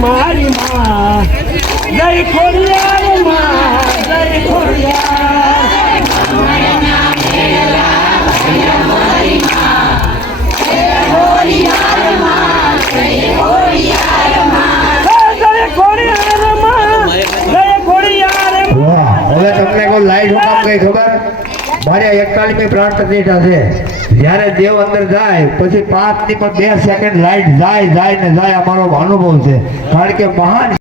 મારી માં જય ખોડિયાર માં જય ખોડિયાર હવે તમને કોઈ લાઈટ કામ કઈ ખબર મારે 41મી પ્રાણ પ્રતિષ્ઠા છે જ્યારે દેવ અંદર જાય પછી 5 થી 2 સેકન્ડ લાઈટ જાય ને જાય અમારો અનુભવ છે કારણ કે મહાન